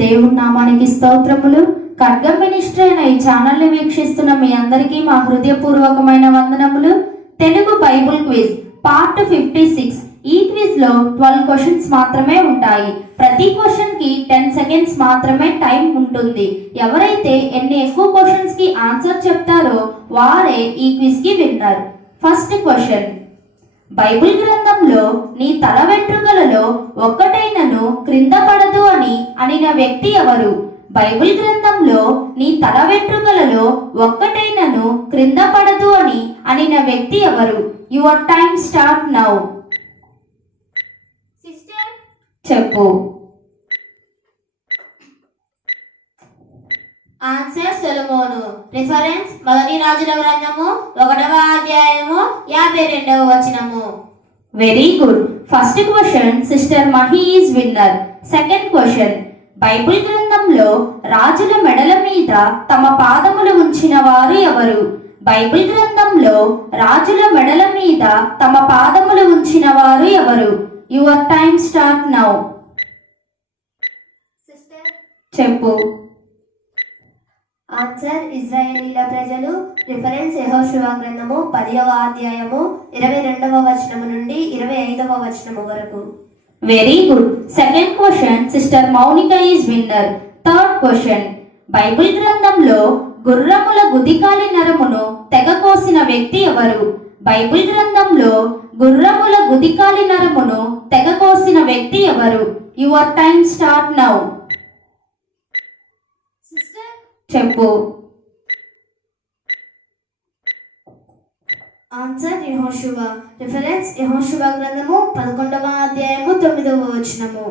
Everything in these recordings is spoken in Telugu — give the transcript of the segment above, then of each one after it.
దేవుని నామానికి స్తోత్రములు. ఖడ్గం మినిస్ట్రీ అయిన ఈ ఛానల్ని వీక్షిస్తున్న మీ అందరికీ మా హృదయపూర్వకమైన వందనములు. Telugu Bible quiz part fifty six ఈ క్విజ్లో ట్వెల్వ్ క్వశ్చన్స్ మాత్రమే ఉంటాయి. ప్రతి క్వశ్చన్కి టెన్ సెకండ్స్ మాత్రమే టైం ఉంటుంది. ఎవరైతే ఎన్ని ఎక్కువ క్వశ్చన్స్కి ఆన్సర్ చెప్తారో వారే ఈ క్విజ్కి విన్నర్. ఫస్ట్ క్వశ్చన్ బైబిల్ గ్రంథంలో నీ తల వెంట్రుకలలో ఒక్కటైనను క్రింద పడదు. అనిన వ్యక్తి ఎవరు? బైబిల్ గ్రంథంలో నీ తల వెంట్రుకలలో ఒక్కటైనను క్రింద పడదు అని అనిన వ్యక్తి ఎవరు? Your time start now sister చెప్పు. ఆన్సర్ సొలమోను రిఫరెన్స్ మొదటి రాజుల గ్రంథము ఒకటవ అధ్యాయము యాభై రెండవ వచనము. Very good first question sister Mahi is winner second question Bible గ్రంథంలో రాజుల మెడల మీద తమ పాదములు ఉంచిన వారు ఎవరు? బైబిల్ గ్రంథంలో రాజుల మెడల మీద తమ పాదములు ఉంచిన వారు ఎవరు? Your time start now. చెప్పు. ఆన్సర్ ఇజ్రాయేలీల ప్రజలు రిఫరెన్స్ యెహోషువ గ్రంథము పదవ అధ్యాయము ఇరవై రెండవ వచనము నుండి ఇరవై ఐదవ వచనము వరకు. Very good second question sister Mounika is winner third question Bible గ్రంథంలో గుర్రముల గుదికాలి నరమును తెగ కోసిన వ్యక్తి ఎవరు? బైబిల్ గ్రంథంలో గుర్రముల గుదికాలి నరమును తెగ కోసిన వ్యక్తి ఎవరు? Your time start now sister చెప్పు. ఆన్సర్ యెహోషువ. రిఫరెన్స్ యెహోషువ గ్రంథము పదకొండవ అధ్యాయము తొమ్మిదవ వచనము.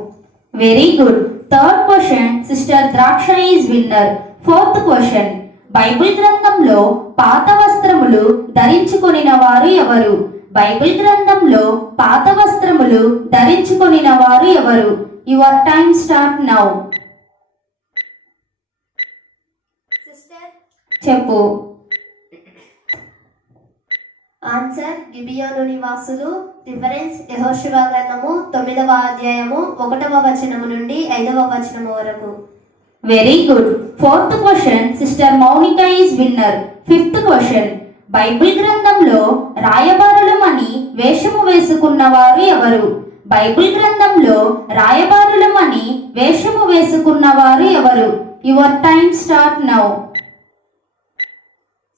Very good third question sister Draksha is winner fourth question Bible గ్రంథంలో పాత వస్త్రములు ధరించుకొనిన వారు ఎవరు? బైబిల్ గ్రంథంలో పాత వస్త్రములు ధరించుకొనిన వారు ఎవరు? Your time start now sister చెప్పు. ఆన్సర్ గిబియోను నివాసులు రిఫరెన్స్ యెహోషువ గ్రంథము తొమ్మిదవ అధ్యాయము ఒకటవ వచనము నుండి ఐదవ వచనము వరకు. Very good fourth question sister Mounika is winner fifth question Bible గ్రంథంలో రాయబారులమని వేషము వేసుకున్న వారు ఎవరు? బైబిల్ గ్రంథంలో రాయబారులమని వేషము వేసుకున్న వారు ఎవరు? Your time start now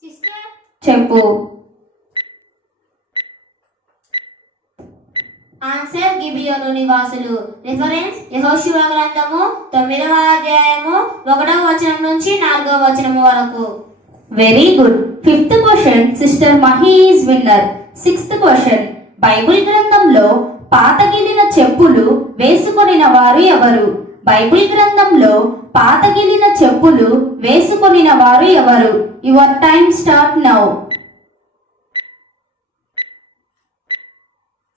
sister చెప్పు. ఆన్సర్ గిబియోను నివాసులు రిఫరెన్స్ యహోశివ గ్రంథము తొమ్మిదవ అధ్యాయము ఒకటవ వచనం నుంచి నాలుగవ వచనము వరకు. Very good fifth question sister Mahi is winner sixth question Bible గ్రంథంలో పాతగిలిన చెప్పులు వేసుకొనిన వారు ఎవరు? బైబిల్ గ్రంథంలో పాతగిలిన చెప్పులు వేసుకొనిన వారు ఎవరు? Your time start now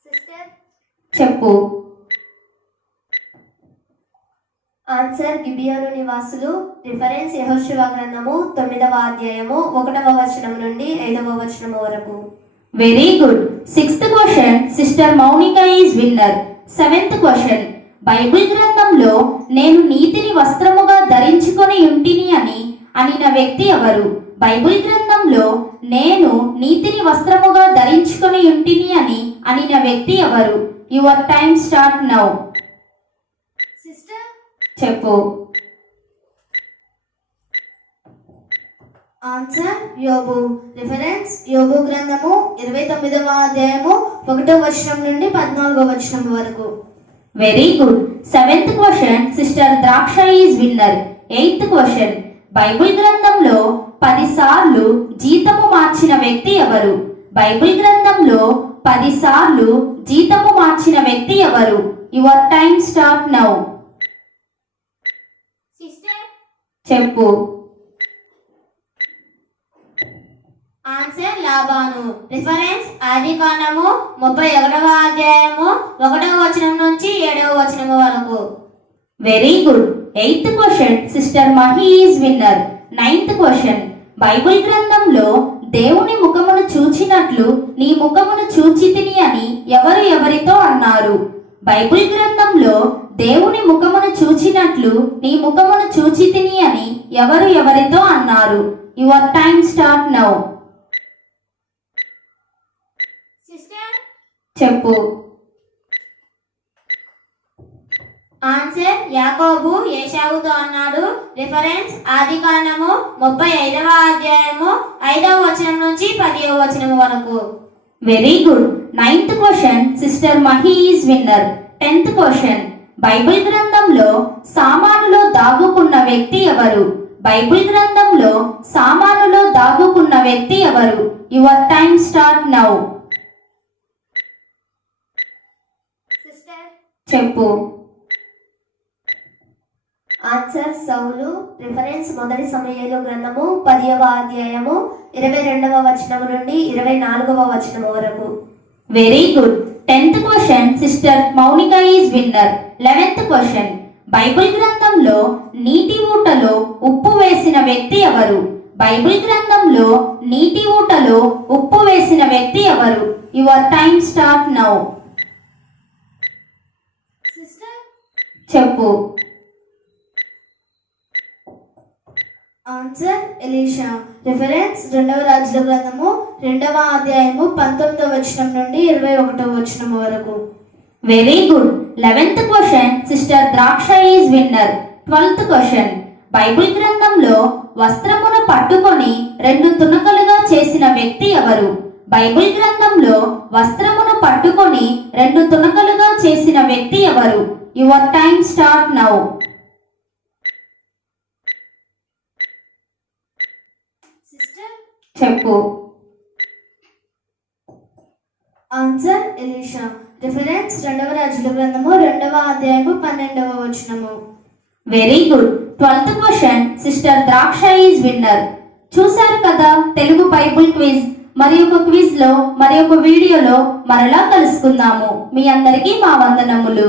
sister చెప్పు. ఆన్సర్ గిబియోను నివాసులు రిఫరెన్స్ యెహోషువ గ్రంథము తొమ్మిదవ అధ్యాయము ఒకటవ వచనం నుండి ఐదవ వచనము వరకు. Very good sixth question sister Mounika is winner seventh question Bible గ్రంథంలో నేను నీతిని వస్త్రముగా ధరించుకొని ఉంటిని అని అనిన వ్యక్తి ఎవరు? బైబిల్ గ్రంథంలో నేను నీతిని వస్త్రముగా ధరించుకొని ఉంటిని అని అనిన వ్యక్తి ఎవరు? Your time start now sister చెప్పు. ఆన్సర్ యోబు రిఫరెన్స్ యోబు గ్రంథము ఇరవై తొమ్మిదవ అధ్యాయము ఒకటో వచనం నుండి పద్నాలుగో వచనం వరకు. Very good seventh question sister Draksha is winner eighth question Bible గ్రంథంలో పది సార్లు జీతము మార్చిన వ్యక్తి ఎవరు? బైబిల్ గ్రంథంలో పది సార్లు జీతము మార్చిన వ్యక్తి ఎవరు? Your time start now sister చెప్పు. ఆన్సర్ లాబాను రిఫరెన్స్ ఆది కాండము ముప్పై ఒకటవ అధ్యాయము ఒకటవ వచనం నుంచి ఏడవ వచనము వరకు. Very good eighth question sister Mahi is winner ninth question Bible గ్రంథంలో దేవుని ముఖమును చూచినట్లు నీ ముఖమును చూచితిని అని ఎవరు ఎవరితో అన్నారు? బైబిల్ గ్రంథంలో దేవుని ముఖమును చూచినట్లు నీ ముఖమును చూచితిని అని ఎవరు ఎవరితో అన్నారు? Your time start now. Sister? చెప్పు. ఆన్సర్ యాకోబు ఏషావుతో అన్నాడు. రిఫరెన్స్ ఆది కాండము ముప్పై ఐదవ అధ్యాయము ఐదవ వచనం నుంచి పదివ వచనం వరకు. Very good ninth question sister Mahi is winner tenth question Bible గ్రంథంలో సామానులో దాగుకున్న వ్యక్తి ఎవరు? బైబిల్ గ్రంథంలో సామానులో దాగుకున్న వ్యక్తి ఎవరు? Your time start now sister చెప్పు. ఆన్సర్ సౌలు రిఫరెన్స్ మొదటి సమయంలో గ్రంథము పదియవ అధ్యాయము ఇరవై రెండవ వచనము నుండి ఇరవై నాలుగవ వచనము వరకు. Very good tenth question sister Mounika is winner eleventh question Bible గ్రంథంలో నీటి ఊటలో ఉప్పు వేసిన వ్యక్తి ఎవరు? బైబిల్ గ్రంథంలో నీటి ఊటలో ఉప్పు వేసిన వ్యక్తి ఎవరు? Your time start now sister చెప్పు. ఆన్సర్ ఎలీషా రిఫరెన్స్ రెండవ రాజుల గ్రంథము రెండవ అధ్యాయము పంతొమ్మిదవ వచనం నుండి ఇరవై ఒకటవ వచనం వరకు. Very good eleventh question sister Draksha is winner twelfth question Bible గ్రంథంలో వస్త్రమును పట్టుకొని రెండు తునకలుగా చేసిన వ్యక్తి ఎవరు? బైబిల్ గ్రంథంలో వస్త్రమును పట్టుకొని రెండు తునకలుగా చేసిన వ్యక్తి ఎవరు? యువర్ టైం స్టార్ట్ నౌ చెప్పు. ఆన్సర్ ఎలీషా రిఫరెన్స్ రెండవ రాజుల గ్రంథము రెండవ అధ్యాయము పన్నెండవ వచనము. Very good twelfth question sister Draksha is winner చూశారు కదా తెలుగు బైబుల్ క్విజ్ మరి ఒక క్విజ్లో మరి ఒక వీడియోలో మరలా కలుసుకుందాము. మీ అందరికీ మా వందనములు.